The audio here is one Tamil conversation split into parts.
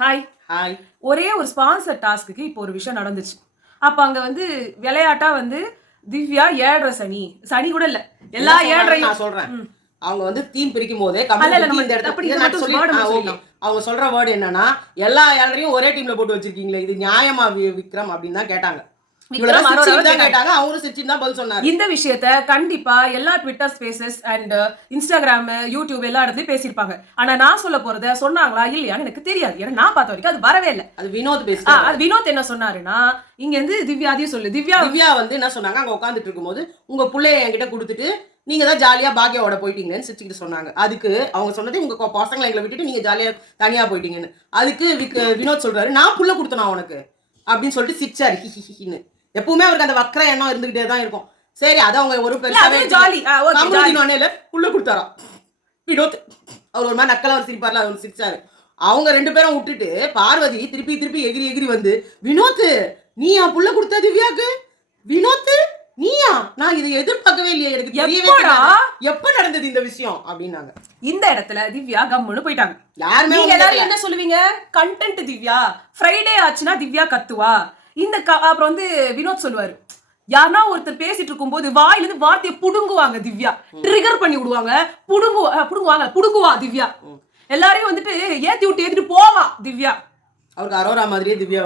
ஹாய். ஹாய். ஒரே ஒரு ஸ்பான்சர் டாஸ்க்கு இப்போ ஒரு விஷயம் நடந்துச்சு. அப்ப அங்க விளையாட்டா திவ்யா 7:30 சனி. சனி கூட இல்ல. எல்லா 7:30 நான் சொல்றேன். அவங்க தீம் பிரிக்கும் போதே இந்த இடத்துல அவங்க சொல்ற வேர்டு என்னன்னா, எல்லா 7:30யும் ஒரே டீம்ல போட்டு வச்சிருக்கீங்களே, இது நியாயமா விக்ரம் அப்படின்னு தான் கேட்டாங்க. இந்த விஷயத்த கண்டிப்பா எல்லா Twitter spaces and Instagram, YouTube எல்லா இடத்துலயும் பேசியிருப்பாங்க. ஆனா நான் சொல்ல போறத சொன்னாங்களா இல்லையான்னு எனக்கு தெரியாது. ஏன்னா நான் பார்த்த வரைக்கும் அது வரவே இல்லை. அது வினோத் பேசுறாரு. வினோத் என்ன சொன்னாருன்னா, இங்க திவ்யாதையும் சொல்லு. திவ்யா என்ன சொன்னாங்க, அங்க உட்காந்துட்டு இருக்கும்போது உங்க பிள்ளைய என்கிட்ட கொடுத்துட்டு நீங்க தான் ஜாலியா பாக்யாவோட போயிட்டீங்கன்னு சிரிச்சுக்கிட்டு சொன்னாங்க. அதுக்கு அவங்க சொன்னது, உங்க பசங்களை எங்களை விட்டுட்டு நீங்க ஜாலியா தனியா போயிட்டீங்கன்னு. அதுக்கு வினோத் சொல்றாரு, நான் புள்ள கொடுத்தனா உனக்கு அப்படின்னு சொல்லிட்டு சிரிச்சாரு ஹிஹின்னு. எப்பவுமே அவருக்கு அந்த வக்கர எண்ணம் இருந்துகிட்டே தான் இருக்கும். சரி, அதை அவங்க ஒரு புள்ள கொடுத்தாராம் வினோத். அவர் ஒரு மாதிரி நக்கலா அவர் சிரிப்பார்ல, அவர் சிரிச்சாரு. அவங்க 2 பேரும் விட்டுட்டு பார்வதி திருப்பி திருப்பி எகிரி எகிரி வினோத் நீயா புள்ள கொடுத்த திவ்யாக்கு? வினோத் நீயா? நான் இதை எதிர்பார்க்கவே இல்லையே, எனக்கு தெரியவே எப்ப நடந்தது இந்த விஷயம் அப்படின்னாங்க. இந்த இடத்துல திவ்யா கம்முன்னு போயிட்டாங்க. யாருமே எல்லாரும் என்ன சொல்லுவீங்க, கண்டென்ட் திவ்யா, ஃப்ரைடே ஆச்சுன்னா திவ்யா கத்துவா. இந்த அப்புறம் வினோத் சொல்லுவாரு, யாருன்னா ஒருத்தர் பேசிட்டு இருக்கும் போது வாயிலிருந்து வார்த்தையை புடுங்குவாங்க திவ்யா, ட்ரிகர் பண்ணி விடுவாங்க. புடுங்குவா திவ்யா. எல்லாரையும் ஏத்தி விட்டு போவா திவ்யா. அவருக்கு அரோரா மாதிரியே திவ்யா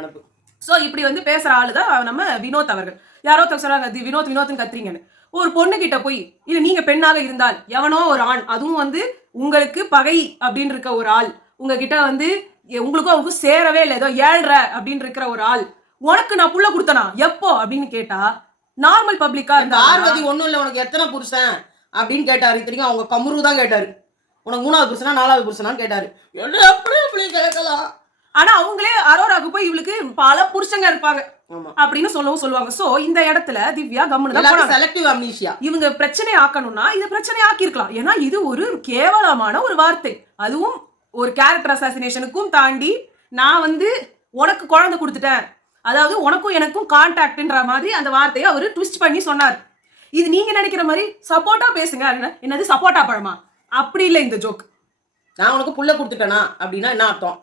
நினைப்பு. சோ இப்படி பேசுற ஆளுதான் நம்ம வினோத் அவர்கள். யாரோ சொல்றாங்க வினோத்னு கத்துறீங்கன்னு. ஒரு பொண்ணு கிட்ட போய், இல்ல நீங்க பெண்ணாக இருந்தால் எவனோ ஒரு ஆண், அதுவும் உங்களுக்கு பகை அப்படின்னு இருக்க ஒரு ஆள் உங்ககிட்ட உங்களுக்கும் அவங்களுக்கும் சேரவே இல்லை, ஏதோ 7:30 அப்படின்னு இருக்கிற ஒரு ஆள் உனக்கு நான் புள்ள கொடுத்தனா எப்போ அப்படின்னு கேட்டா, நார்மல் பப்ளிக்கா பார்வதி ஒண்ணும் இல்ல உனக்கு எத்தனை புருஷன் அப்படின்னு கேட்டாரு. தெரியும், அவங்க கமுரு தான் கேட்டாரு, உனக்கு 3வது புருஷனா 4வது புருஷனான்னு கேட்டாரு. எப்படி கேட்கலாம்? ஆனா அவங்களே அரோராக்கு போய் இவளுக்கு பல புருஷங்க இருப்பாங்க அப்படின்னு சொல்லுவாங்க. சோ இந்த இடத்துல திவ்யா கம்முனு இவங்க பிரச்சனை ஆக்கணும்னா இத பிரச்சனை ஆக்கிருக்கலாம். ஏன்னா இது ஒரு கேவலமான ஒரு வார்த்தை. அதுவும் ஒரு கேரக்டர் அசாசினேஷனுக்கும் தாண்டி, நான் உனக்கு குழந்தை கொடுத்துட்டேன், அதாவது உனக்கும் எனக்கும் கான்டாக்ட்ன்ற மாதிரி அந்த வார்த்தையை அவரு ட்விஸ்ட் பண்ணி சொன்னார். இது நீங்க நினைக்கிற மாதிரி சப்போர்ட்டா பேசுங்க, என்னது சப்போர்ட்டா பழமா? அப்படி இல்லை இந்த ஜோக். நான் உனக்கு புள்ள கொடுத்துட்டேனா அப்படின்னா என்ன அர்த்தம்?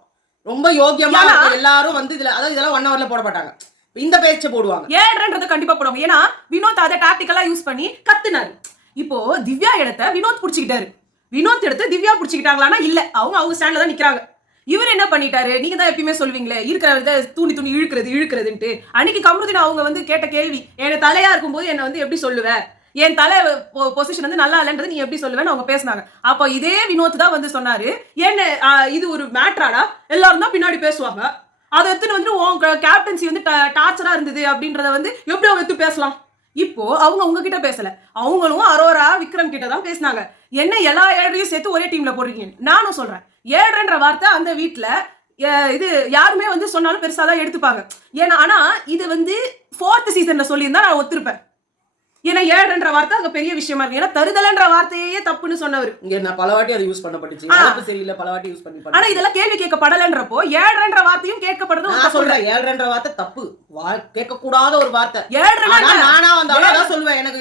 ரொம்ப யோகியமா எல்லாரும் இதுல, அதாவது இதெல்லாம் 1 ஹவர்ல போட மாட்டாங்க, இந்த பேச்சை போடுவாங்க. 7:30 கண்டிப்பா போடுவாங்க. ஏன்னா வினோத் அதை டாக்டிக்கலா யூஸ் பண்ணி கத்துனாரு. இப்போ திவ்யா இடத்த வினோத் புடிச்சுக்கிட்டாரு, வினோத் எடுத்து திவ்யா புடிச்சுக்கிட்டாங்களான்னா இல்ல, அவங்க ஸ்டாண்ட்ல தான் நிக்கிறாங்க. இவர் என்ன பண்ணிட்டாரு, நீங்க தான் எப்பயுமே சொல்வீங்களே இருக்கிற துணி இழுக்கிறதுன்ட்டு. அன்னைக்கு கமருதீன் அவங்க கேட்ட கேள்வி, என் தலையா இருக்கும்போது என்ன எப்படி சொல்லுவ, என் தலை பொசிஷன் நல்லா இல்லைன்றது நீ எப்படி சொல்லுவேன்னு அவங்க பேசினாங்க. அப்போ இதே வினோத் தான் சொன்னாரு, என்ன இது ஒரு மேட்ராடா, எல்லாரும் தான் பின்னாடி பேசுவாங்க, அதை எடுத்துன்னு உன் கேப்டன்சி டார்ச்சரா இருந்தது அப்படின்றத எப்படி அவங்க எடுத்து பேசலாம்? இப்போ அவங்க உங்ககிட்ட பேசல, அவங்களும் அரோரா விக்ரம் கிட்ட தான் பேசினாங்க. என்ன எல்லா 7:30யும் சேர்த்து ஒரே டீம்ல போடுறீங்க? நானும் சொல்றேன், 7:30ன்ற வார்த்தை அந்த வீட்டுல இது யாருமே சொன்னாலும் பெருசாதான் எடுத்துப்பாங்க. ஏன்னா ஆனா இது 4th சீசன்ல சொல்லியிருந்தா நான் ஒத்துருப்பேன். ஏன்னா 7:30ன்ற வார்த்தை அங்க பெரிய விஷயமா இருக்கு. ஏன்னா தருதலன்ற வார்த்தையே தப்புன்னு சொன்னவர். இங்க நான் பலவாட்டி அதை யூஸ் பண்ணப்பட்டுச்சு, எனக்கு சரியில்லை, பலவாட்டி யூஸ் பண்ணி. ஆனா இதெல்லாம் கேள்வி கேட்கப்படலன்றப்போ 7:30ன்ற வார்த்தையும் கேட்கப்படுறது நான் சொல்றேன். 7:30ன்ற வார்த்தை தப்பு, கேட்க கூடாத ஒரு வார்த்தை. 7:30 நானா அதான் சொல்லுவேன். எனக்கு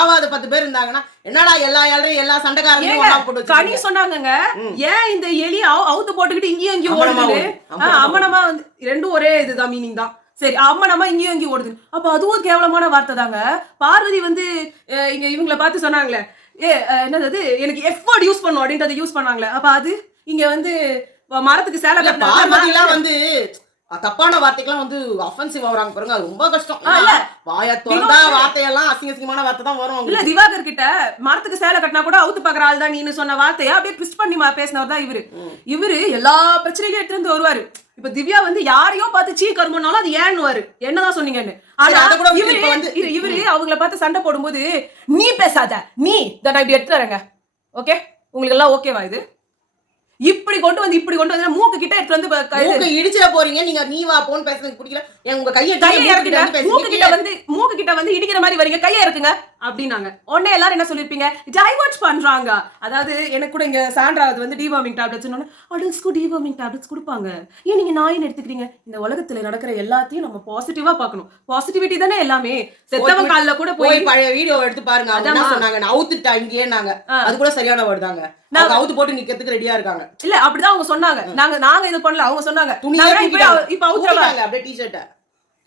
ஆவாத 10 பேர் இருந்தாங்கன்னா, என்னடா எல்லா 7:30 எல்லா சண்டைக்காரங்களும் ஒண்ணா போட்டு கனி சொன்னாங்கங்க. ஏன் இந்த எலி அவுத்து போட்டுக்கிட்டு இங்கேயும் ஓடுது? அம்மனமா ரெண்டும் ஒரே இதுதான், மீனிங் தான். சரி, அம்மனமா இங்கேயும் ஓடுது. அப்ப அதுவும் கேவலமான வார்த்தை தாங்க. பார்வதி இங்க இவங்களை பார்த்து சொன்னாங்களே, என்னது எனக்கு எஃபோர்ட் யூஸ் பண்ணும் அப்படின்றத யூஸ் பண்ணாங்களே. அப்ப அது இங்க மரத்துக்கு சேலை தப்பான வார்த்தைக்கெல்லாம் அஃபென்சிவ் ஆகுறாங்க பாருங்க, அது ரொம்ப கஷ்டம். வாயை திறந்தா வார்த்தையெல்லாம் அசிங்கமான வார்த்தை தான் வரும். இல்ல, திவாகர் கிட்ட மரத்துக்கு சேலை கட்டினா கூட அவுத்து பாக்குற ஆள் தான் நீன்னு சொன்ன வார்த்தையை அப்படியே ட்விஸ்ட் பண்ணி பேசினவர் தான் இவரு எல்லா பிரச்சனையும் எடுத்துட்டு வருவாரு. இப்ப திவ்யா யாரையோ பார்த்து சீ கருமனாலும் அது ஏன்னுவாரு, என்னதான் சொன்னீங்கன்னு. ஆனா இவரு அவங்கள பார்த்து சண்டை போடும்போது, நீ பேசாத, நீ இப்படி எடுத்துறங்க, ஓகே உங்களுக்கு எல்லாம் ஓகேவா? இது இப்படி கொண்டு மூக்கு கிட்ட எடுத்து இடிச்சிட போறீங்க நீங்க, நீ வா போன்னு பேசுறது பிடிக்கல, உங்க கையை மூக்கு கிட்ட இடிக்கிற மாதிரி வரீங்க, கையை இருக்குங்க அப்படின்னாங்க. உடனே எல்லாரும் என்ன சொல்லிருப்பீங்க, டைவர்ட் பண்றாங்க. அதாவது எனக்கு கூட இங்க சாண்ட்ரா வந்து டிவார்மிங் டேப்லெட்ஸ் அடல்ட்ஸ்க்கு டிவார்மிங் டேப்லெட்ஸ் கொடுப்பாங்க. ஏன் நீங்க நாயின்னு எடுத்துக்கிறீங்க? இந்த உலகத்துல நடக்கிற எல்லாத்தையும் நம்ம பாசிட்டிவா பார்க்கணும். பாசிட்டிவிட்டி தானே எல்லாமே. செத்தவன் கால்ல கூட போய் போய் பழைய வீடியோ எடுத்து பாருங்க. அவங்க என்ன சொன்னாங்க, நான் அவுத்துட்டா இங்கேனாங்க. அது கூட சரியான வேர்ட் தாங்க. அவங்க அவுத்து போட்டு நிக்கிறதுக்கு ரெடியா இருக்காங்க. இல்ல அப்படிதான் அவங்க சொன்னாங்க. நாங்க இது பண்ணல. அவங்க சொன்னாங்க துணியே இப்ப அவுத்துறாங்க. அப்படியே டி-ஷர்ட்ட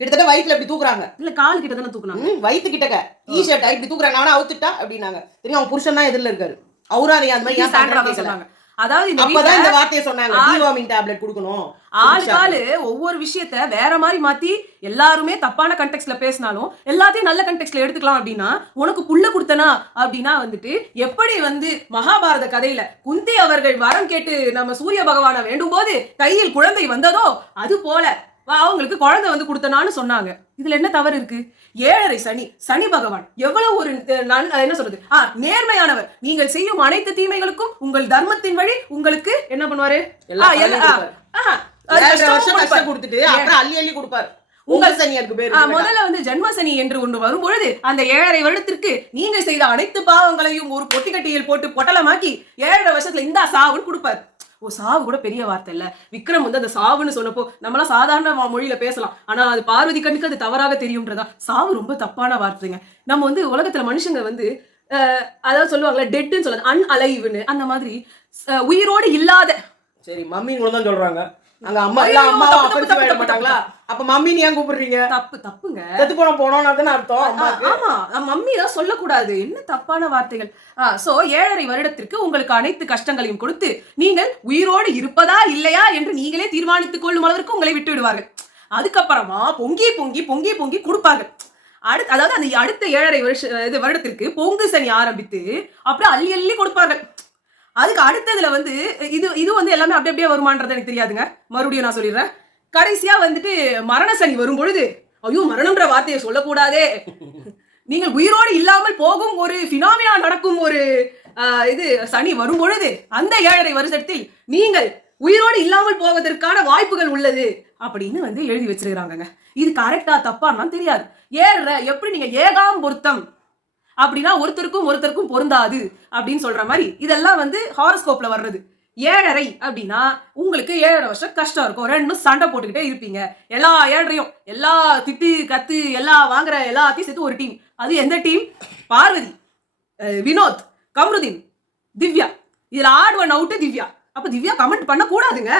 கிட்டத்தட்ட வயித்துல இப்படி தூக்குறாங்க. இல்ல கால் கிட்ட தானே தூக்குனாங்க. வயித்து கிட்டக்க டி-ஷர்ட் இப்படி தூக்குறாங்க. அவனா அவுத்துட்டா அப்படின்னாங்க. தெரியும் அவங்க புருஷன் தான் எதிரில இருக்காரு. அவராதே அந்த மாதிரி சாண்ட்ரா சொன்னாங்க. அதாவது இந்த அப்பதான் இந்த வார்த்தையை சொன்னாங்க, டிவார்மிங் டேப்லெட் கொடுக்கணும். ஆளுக்காலு ஒவ்வொரு விஷயத்த வேற மாதிரி மாத்தி எல்லாருமே தப்பான கண்டெக்ஸ்ட்ல பேசினாலும் எல்லாத்தையும் நல்ல கண்டெக்ஸ்ட்ல எடுத்துக்கலாம். அப்படின்னா உனக்கு புள்ள கொடுத்தனா அப்படின்னா வந்துட்டு எப்படி வந்து மகாபாரத கதையில குந்தி அவர்கள் வரம் கேட்டு நம்ம சூரிய பகவானை வேண்டும் போது கையில் குழந்தை வந்ததோ அது போல அவங்களுக்கு குழந்தை வந்து கொடுத்தனான்னு சொன்னாங்க. இதுல என்ன தவறு இருக்கு? 7.5 சனி, சனி பகவான் எவ்வளவு ஒரு என்ன சொல்றது, நேர்மையானவர். நீங்கள் செய்யும் அனைத்து தீமைகளுக்கும் உங்கள் தர்மத்தின் வழி உங்களுக்கு என்ன பண்ணுவாரு, முதல்ல வந்து ஜென்ம சனி என்று ஒன்று வரும் பொழுது அந்த 7.5 வருடத்திற்கு நீங்க செய்த அனைத்து பாவங்களையும் ஒரு பொட்டி கட்டியில் போட்டு பொட்டலமாக்கி 7.5 வருஷத்துல இந்த சாவுன்னு கொடுப்பாரு. சாவு கூட பெரிய வார்த்தை இல்ல. விக்ரம் வந்து அந்த சாவுன்னு சொன்னப்போ நம்மளாம் சாதாரண மொழியில பேசலாம், ஆனா அது பார்வதி கண்ணுக்கு அது தவறாக தெரியும்ன்றதா. சாவு ரொம்ப தப்பான வார்த்தைங்க. நம்ம வந்து உலகத்துல மனுஷங்க வந்து அதாவது சொல்லுவாங்கல்ல டெட்னு சொல்லாது, அன்அலைவ்னு. அந்த மாதிரி உயிரோடு இல்லாத. சரி மம்மின்னு தான் சொல்றாங்க. அங்க அம்மா எல்லாம் அம்மா அஃபென்சிவ் ஆயிட மாட்டாங்களா? அப்ப மம்மின்னு ஏன் கூப்பிடுறீங்க? தப்புங்க. செத்து போனோம்னு தான அர்த்தம். ஆமா, மம்மி தான் சொல்லக்கூடாது. என்ன தப்பான வார்த்தைகள். சோ 7.5 வருடத்திற்கு உங்களுக்கு அனைத்து கஷ்டங்களையும் கொடுத்து நீங்கள் உயிரோடு இருப்பதா இல்லையா என்று நீங்களே தீர்மானித்துக் கொள்ளும் அளவிற்கு உங்களை விட்டு விடுவார்கள். அதுக்கப்புறமா பொங்கி பொங்கி பொங்கி பொங்கி கொடுப்பாங்க. அதாவது அந்த அடுத்த 7.5 வருடத்திற்கு பொங்கு சனி ஆரம்பித்து அப்புறம் அள்ளி அள்ளி கொடுப்பார்கள். அதுக்கு அடுத்ததுல வந்து இது வந்து எல்லாமே அப்படியே வருமானது எனக்கு தெரியாதுங்க. மறுபடியும் நான் சொல்லிடுறேன். கடைசியா வந்துட்டு மரண சனி வரும் பொழுது, ஐயோ மரணம்ன்ற வார்த்தையை சொல்லக்கூடாதே, நீங்கள் உயிரோடு இல்லாமல் போகும் ஒரு பினாமினா நடக்கும் ஒரு சனி வரும் பொழுது அந்த 7.5 வருஷத்தில் நீங்கள் உயிரோடு இல்லாமல் போவதற்கான வாய்ப்புகள் உள்ளது அப்படின்னு வந்து எழுதி வச்சிருக்காங்க. இது கரெக்டா தப்பான்னு தெரியாது. எப்படி நீங்க ஏகாம் பொருத்தம் அப்படின்னா ஒருத்தருக்கும் பொருந்தாது அப்படின்னு சொல்ற மாதிரி இதெல்லாம் வந்து ஹாரோஸ்கோப்ல வர்றது. 7.5 அப்படின்னா உங்களுக்கு 7 வருஷம் கஷ்டம் இருக்கும். ரெண்டும் சண்டை போட்டுக்கிட்டே இருப்பீங்க. எல்லா 7.5யும் எல்லா திட்டு கத்து எல்லா வாங்குற எல்லாத்தையும் சேர்த்து ஒரு டீம். அது எந்த டீம்? பார்வதி, வினோத், கம்ருதீன், திவ்யா. இதுல ஆட் ஒன் அவுட் திவ்யா. அப்ப திவ்யா கமெண்ட் பண்ண கூடாதுங்க.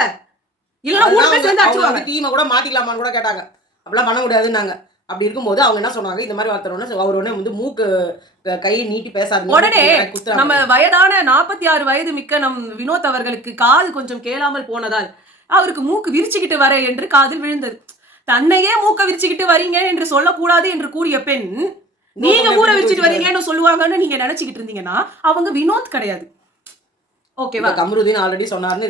இல்லன்னா 3 பேர் சேர்ந்து அடிச்சுவாங்க. டீமை கூட மாத்திக்கலாமான்னு கூட கேட்டாங்க. அப்படிலாம் பண்ண முடியாதுன்னாங்க. அப்படி இருக்கும்போது அவங்க என்ன சொன்னாங்க, இந்த மாதிரி ஒருத்தர் அவர் வந்து மூக்கு கையை நீட்டி பேசாது. உடனே நம்ம வயதான 46 வயது மிக்க நம் வினோத் அவர்களுக்கு காது கொஞ்சம் கேளாமல் போனதால் அவருக்கு மூக்கு விரிச்சுக்கிட்டு வர என்று காதில் விழுந்தது. தன்னையே மூக்க விரிச்சுக்கிட்டு வரீங்க என்று சொல்லக்கூடாது என்று கூறிய பெண் நீங்க ஊற விரிச்சிட்டு வரீங்கன்னு சொல்லுவாங்கன்னு நீங்க நினைச்சுக்கிட்டு இருந்தீங்கன்னா அவங்க வினோத் கிடையாது. ஓகேவா? கம்ருதீன் ஆல்ரெடி சொன்னாருன்னு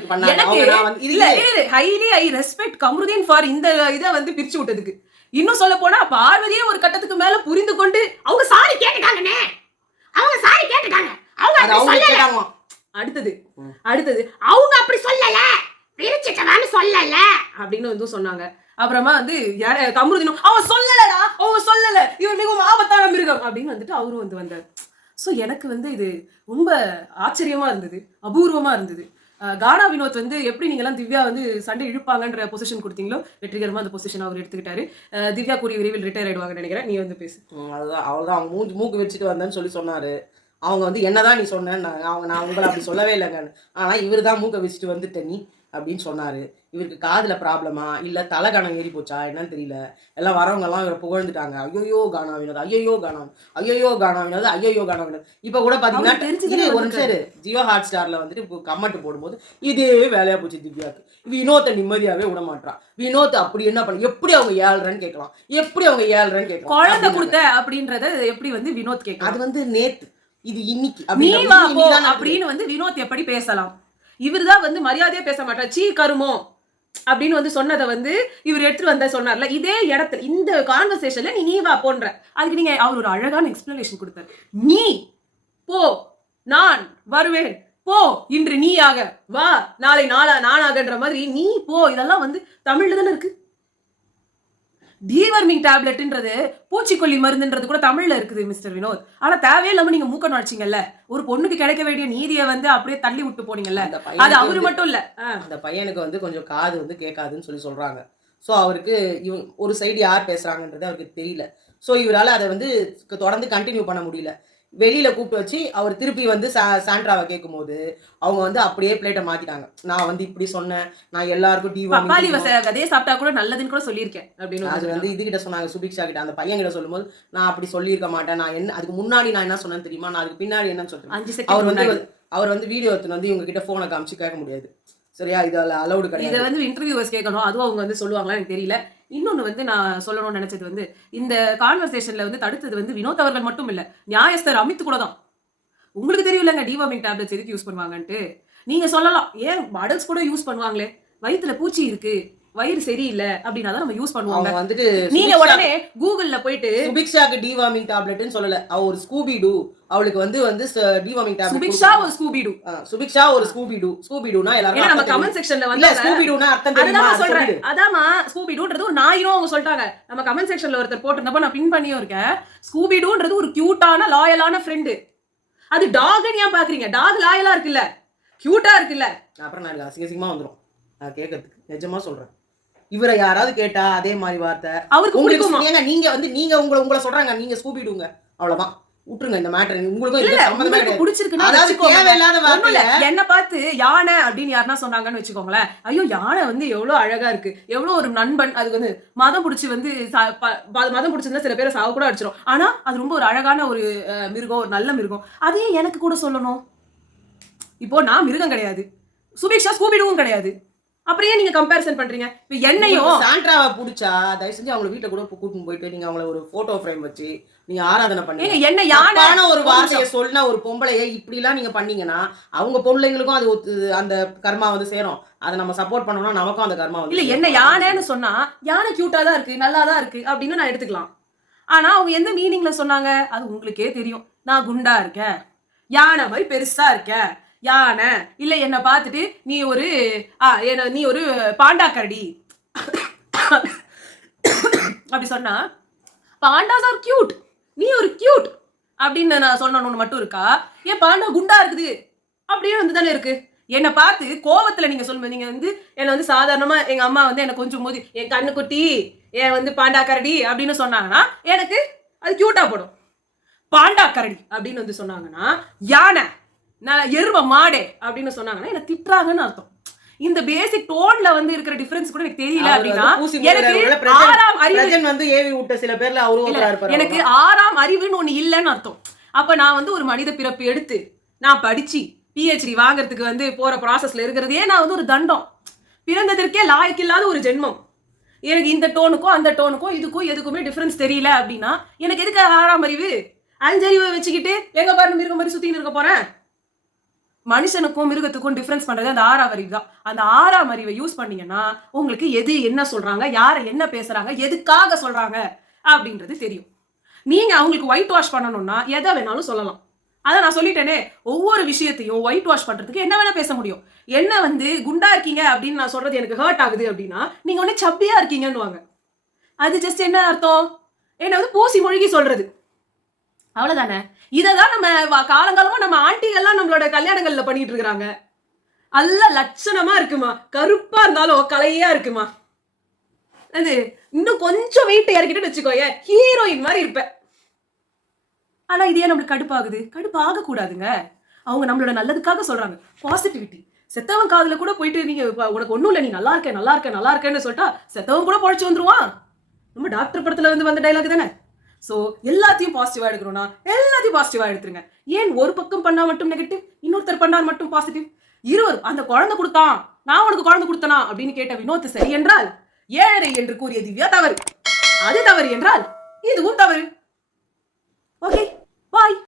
highly I respect Kamrudeen for இந்த இதை வந்து பிரிச்சு விட்டதுக்கு. இன்னும் சொல்ல போனா பார்வதியே ஒரு கட்டத்துக்கு மேல புரிந்து கொண்டு அவங்க சாரி கேட்டுட்டாங்கனே, அவங்க சாரி கேட்டுட்டாங்க, அவங்க அடுத்தது அவங்க அப்படி சொல்லல, பிரிச்சிட்டவான்னு சொல்லல அப்படின்னு வந்து சொன்னாங்க. அப்புறமா வந்து கம்ருதீனும் அவன் சொல்லலடா, அவங்க சொல்லல, இவன் மிகவும் ஆபத்தான மிருகம் அப்படின்னு வந்துட்டு அவரும் வந்து வந்தார். ஸோ எனக்கு வந்து இது ரொம்ப ஆச்சரியமா இருந்தது, அபூர்வமா இருந்தது. கானா வினோத் வந்து எப்படி நீங்கெல்லாம் திவ்யா வந்து சண்டை இழுப்பாங்கன்ற பொசிஷன் கொடுத்தீங்களோ வெற்றிகரமா அந்த பொசிஷன் அவர் எடுத்துக்கிட்டாரு. திவ்யா கூடிய விரைவில் ரிட்டையர் ஆயிடுவாங்கன்னு நினைக்கிறேன். நீ வந்து பேசு. அதுதான் அவ்வளோதான். அவங்க மூக்கு வச்சுட்டு வந்தேன்னு சொன்னாரு. அவங்க வந்து என்னதான் நீ சொன்னேன்னு நான் உங்களை அப்படி சொல்லவே இல்லைங்க. ஆனா இவரு தான் மூக்கை வச்சுட்டு வந்துட்ட நீ அப்படின்னு சொன்னாரு. இவருக்கு காதுல ப்ராப்ளமா இல்ல தலைகணம் ஏறி போச்சா என்னன்னு தெரியல. எல்லாம் வரவங்க எல்லாம் இவரை புகழ்ந்துட்டாங்க. ஐயோ கானா வினோத், ஐயோ கானா வினோத், ஐயோ கானா வினோத். இப்ப கூட பாத்தீங்கன்னா ஒரு நிமிஷம் ஜியோ ஹாட் ஸ்டார்ல வந்துட்டு கமெண்ட் போடும்போது இதே வேலையா போச்சு திவ்யாக்கு. வினோத்தை நிம்மதியாவே விட மாட்டான். வினோத் அப்படி என்ன பண்ண, எப்படி அவங்க 7.5 கேட்கலாம், எப்படி அவங்க 7.5 கேட்கலாம், குழந்தை கொடுத்த அப்படின்றத எப்படி வந்து வினோத் கேட்கலாம். அது வந்து நேத்து, இது இன்னைக்கு அப்படின்னு வந்து வினோத் எப்படி பேசலாம்? இவருதான் வந்து மரியாதையே பேச மாட்டார். சீ கருமோ அப்படின்னு வந்து சொன்னதை வந்து இவர் எடுத்துட்டு வந்த சொன்னார்ல, இதே இடத்துல இந்த கான்வர்சேஷன்ல நீ வா போன்ற அதுக்கு நீங்க அவர் ஒரு அழகான எக்ஸ்பிளனேஷன் கொடுத்தார். நீ போ, நான் வருவேன், போ இன்று நீயாக வா, நாளை நானாகன்ற மாதிரி நீ போ. இதெல்லாம் வந்து தமிழ்ல தானே இருக்கு. டீவர்மிங் டேப்லெட்ன்றது பூச்சிக்கொல்லி மருந்துன்றது கூட தமிழ்ல இருக்குது மிஸ்டர் வினோத். ஆனா தேவையில்லாம நீங்க மூக்க நுழைச்சிங்கல்ல, ஒரு பொண்ணுக்கு கிடைக்க வேண்டிய நீதியை வந்து அப்படியே தள்ளி விட்டு போனீங்கல்ல. அந்த அது பையனுக்கு அவரு வந்து மட்டும் இல்ல. அந்த பையனுக்கு வந்து கொஞ்சம் காது வந்து கேட்காதுன்னு சொல்றாங்க. ஸோ அவருக்கு ஒரு சைடு யார் பேசுறாங்கன்றது அவருக்கு தெரியல. ஸோ இவரால அதை வந்து தொடர்ந்து கண்டினியூ பண்ண முடியல. வெளியில கூப்பிட்டு வச்சு அவர் திருப்பி வந்து சாண்ட்ராவை கேட்கும்போது அவங்க வந்து அப்படியே பிளேட்டை மாத்திட்டாங்க. நான் வந்து இப்படி சொன்னேன், நான் எல்லாருக்கும் பப்பாளி டிவார்மிங் விதையே சாப்பிட்டா கூட நல்லதுன்னு கூட சொல்லியிருக்கேன் அப்படின்னு அது வந்து இதுகிட்ட சொன்னாங்க, சுபிக்ஷா கிட்ட. அந்த பையன் கிட்ட சொல்லும்போது நான் அப்படி சொல்லியிருக்க மாட்டேன். நான் என்ன அதுக்கு முன்னாடி நான் என்ன சொன்னேன்னு தெரியுமா, நான் அதுக்கு பின்னாடி என்னன்னு சொல்றேன். 5 அவர் செகண்ட் வந்து முன்னாடி. அவர் வந்து வீடியோ எடுத்துன்னு வந்து இவங்க கிட்ட போனை காமிச்சு கேட்க முடியாது. சரியா, இது அலௌடு இதை கிடையாது. வந்து இன்டர்வியூவர்ஸ் கேட்கணும், அதுவும் அவங்க வந்து சொல்லுவாங்களா எனக்கு தெரியல. இன்னொன்னு வந்து நான் சொல்லணும்னு நினைச்சது வந்து இந்த கான்வர்சேஷன்ல வந்து தடுத்தது வந்து வினோத் அவர்கள் மட்டும் இல்ல, நியாயஸ்தர் அமித் கூட தான். உங்களுக்கு தெரியும் இல்லைங்க டிவார்மிங் டேப்லெட்ஸ் எதுக்கு யூஸ் பண்ணுவாங்கன்ட்டு. நீங்க சொல்லலாம், ஏன் அடல்ட்ஸ் கூட யூஸ் பண்ணுவாங்களே, வயித்துல பூச்சி இருக்கு, வயிறு சரியில்லை அப்படின்னா தான் நம்ம யூஸ் பண்ணுவாங்க. அவங்க வந்துட்டு நீங்க உடனே கூகுள்ல போயிட்டு சுபிக்ஷாக்கு டிவார்மிங் டேப்லெட்னு சொல்லல, அவ ஒரு ஸ்கூபி டூ. அவளுக்கு வந்து டிவார்மிங் டேப்லெட் சுபிக்ஷா ஒரு ஸ்கூபிடு. சுபிக்ஷா ஒரு ஸ்கூபிடூனா ஏன்னா எல்லாரும் நம்ம கமெண்ட் செக்ஷன்ல இல்ல வந்து ஸ்கூபிடூனா அர்த்தம் தெரியுமா? அதான் அது சொல்றேன். சொல்லிடு. அதாமா ஸ்கூபிடூன்றது ஒரு நாயிரும் அவங்க சொல்லிட்டாங்க. நம்ம கமெண்ட் செக்ஷன்ல ஒருத்தர் போட்டிருந்தப்ப நான் பின் பண்ணியும் இருக்கேன். ஸ்கூபிடூன்றது ஒரு கியூட்டான லாயலான ஃப்ரெண்டு. அது டாக்னு ஏன் பாக்குறீங்க? டாக் லாயலா இருக்குல்ல, கியூட்டா இருக்குல்ல. அப்புறம் நான் அசிங்கமா வந்துரும் நான் கேட்கறதுக்கு. நிஜமா சொல்றேன். இவரை யாராவது கேட்டா அதே மாதிரி வார்த்தை அவருக்கு பிடிக்குமா? ஏங்க நீங்க வந்து நீங்க உங்களை சொல்றாங்க, நீங்க ஸ்கூபிடுங்க, அவ்வளவுதான். விட்டுருங்க இந்த மேட்டர். உங்களுக்கும் இல்ல, இதுக்கு சம்பந்தமே உங்களுக்கு கிடையாது. பிடிச்சிருக்குன்னா அதாவது வச்சுக்கோங்க. தேவையில்லாத ஒண்ணும் இல்ல, வார்த்தை. என்ன பார்த்து யானை அப்படின்னு யாருன்னா சொன்னாங்கன்னு வச்சுக்கோங்களேன், ஐயோ யானை வந்து எவ்வளவு அழகா இருக்கு, எவ்வளவு ஒரு நண்பன், அதுக்கு வந்து மதம் பிடிச்சி வந்து மதம் பிடிச்சிருந்தா சில பேரை சாவு கூட அடிச்சிடும். ஆனா அது ரொம்ப ஒரு அழகான ஒரு மிருகம், ஒரு நல்ல மிருகம். அதையே எனக்கு கூட சொல்லணும். இப்போ நான் மிருகம் கிடையாது, சுபிக்ஷா ஸ்கூபிடுவும் கிடையாது, அப்புறம் ஏன் நீங்க கம்பேரிசன் பண்றீங்க? இப்ப என்னையும் சாண்ட்ராவை புடிச்சா தயவு செஞ்சு அவங்க வீட்டை கூட கூட்டிட்டு போயிட்டு நீங்க அவங்கள ஒரு போட்டோ ஃப்ரேம் வச்சு நீங்க ஆராதனை பண்ணீங்க. என்ன யானை ஒரு வார்த்தையை சொன்ன ஒரு பொம்பளையை இப்படி எல்லாம் நீங்க பண்ணீங்கன்னா அவங்க பொம்பளைங்களுக்கும் அது அந்த கர்மா வந்து சேரும். அதை நம்ம சப்போர்ட் பண்ணோம்னா நமக்கும் அந்த கர்மா வந்து இல்ல. என்ன யானைன்னு சொன்னா யானை கியூட்டா தான் இருக்கு, நல்லா தான் இருக்கு அப்படின்னு நான் எடுத்துக்கலாம். ஆனா அவங்க எந்த மீனிங்ல சொன்னாங்க அது உங்களுக்கே தெரியும். நான் குண்டா இருக்கேன், யானை மாதிரி பெருசா இருக்கேன், யானை இல்ல என்ன பார்த்துட்டு நீ ஒரு பாண்டா கரடி அப்படி சொன்னா பாண்டாஸ் ஆர் கியூட், நீ ஒரு கியூட் அப்படின்னு நான் சொன்னோன்னு மட்டும் இருக்கா? ஏன் பாண்டா குண்டா இருக்குது அப்படியே வந்து தானே இருக்கு. என்னை பார்த்து கோவத்துல நீங்க சொல்லுங்க, நீங்க வந்து என்னை வந்து சாதாரணமா எங்க அம்மா வந்து எனக்கு கொஞ்சம் போது என் கண்ணு குட்டி ஏன் வந்து பாண்டா கரடி அப்படின்னு சொன்னாங்கன்னா எனக்கு அது கியூட்டா போடும். பாண்டா கரடி அப்படின்னு வந்து சொன்னாங்கன்னா, யானை நான் எரும மாடே அப்படின்னு சொன்னாங்கன்னா என்ன திட்டுறாங்கன்னு அர்த்தம். இந்த பேசிக் டோன்ல வந்து இருக்கிற டிஃபரன்ஸ் கூட எனக்கு தெரியல அப்படின்னா எனக்கு ஆறாம் அறிவு வந்து ஏவி விட்ட சில பேர்ல அவரு எனக்கு ஆறாம் அறிவுன்னு ஒண்ணு இல்லைன்னு அர்த்தம். அப்ப நான் வந்து ஒரு மனித பிறப்பு எடுத்து நான் படிச்சு PhD வாங்குறதுக்கு வந்து போற ப்ராசஸ்ல இருக்கிறதே நான் வந்து ஒரு தண்டம், பிறந்ததற்கே லாய்க்கு இல்லாத ஒரு ஜென்மம். எனக்கு இந்த டோனுக்கும் அந்த டோனுக்கும் இதுக்கும் எதுக்குமே டிஃபரன்ஸ் தெரியல அப்படின்னா எனக்கு எதுக்கு ஆறாம் அறிவு? அஞ்சறிவை வச்சுக்கிட்டு எங்க பாரு மிருகம் மாதிரி சுத்தின்னு இருக்க போறேன்? மனுஷனுக்கும் மிருகத்துக்கும் டிஃபரன்ஸ் பண்றது அந்த ஆறாம் அறிவு தான். அந்த ஆறாம் அறிவை யூஸ் பண்ணீங்கன்னா உங்களுக்கு எது என்ன சொல்றாங்க, யாரை என்ன பேசுறாங்க, எதுக்காக சொல்றாங்க அப்படின்றது தெரியும். நீங்க அவங்களுக்கு ஒயிட் வாஷ் பண்ணணும்னா எதை வேணாலும் சொல்லலாம். அதை நான் சொல்லிட்டேனே, ஒவ்வொரு விஷயத்தையும் ஒயிட் வாஷ் பண்றதுக்கு என்ன வேணா பேச முடியும். என்ன வந்து குண்டா இருக்கீங்க அப்படின்னு நான் சொல்றது எனக்கு ஹர்ட் ஆகுது அப்படின்னா நீங்க உடனே சப்பியா இருக்கீங்கன்னு. அது ஜஸ்ட் என்ன அர்த்தம்? என்ன வந்து பூசி மொழிகி சொல்றது, அவ்வளவுதானே. இததான் நம்ம காலங்காலமா நம்ம ஆண்டிகள்லாம் நம்மளோட கல்யாணங்கள்ல பண்ணிட்டு இருக்கிறாங்க. நல்ல லட்சணமா இருக்குமா, கருப்பா இருந்தாலும் கலையா இருக்குமா, அது இன்னும் கொஞ்சம் வெயிட் இறக்கிட்டு வச்சுக்கோய ஹீரோயின் மாதிரி இருப்ப. ஆனா இதே நம்மளுக்கு கடுப்பாகுது. கடுப்பு ஆக கூடாதுங்க. அவங்க நம்மளோட நல்லதுக்காக சொல்றாங்க, பாசிட்டிவிட்டி. செத்தவன் காதுல கூட போயிட்டு நீங்க உனக்கு ஒண்ணும் இல்ல, நீ நல்லா இருக்க நல்லா இருக்க நல்லா இருக்கேன்னு சொல்லிட்டா செத்தவன் கூட பொழைச்சு வந்துருவான். நம்ம டாக்டர் படத்துல வந்து வந்த டைலாக் தானே. சோ எல்லாத்தையும் பாசிட்டிவா எடுக்கணும்னா எல்லாத்தையும் பாசிட்டிவா எடுத்துருங்க. ஏன் ஒரு பக்கம் பண்ணா மட்டும் நெகட்டிவ், இன்னொருத்தர் பண்ணா மட்டும் பாசிட்டிவ்? இருவர் அந்த குழந்தை கொடுத்தான், நான் உனக்கு குழந்தை கொடுத்தனா அப்படின்னு கேட்ட வினோத் சரி என்றால், ஏழரை என்று கூறிய திவ்யா தவறு. அது தவறு என்றால் இதுவும் தவறு.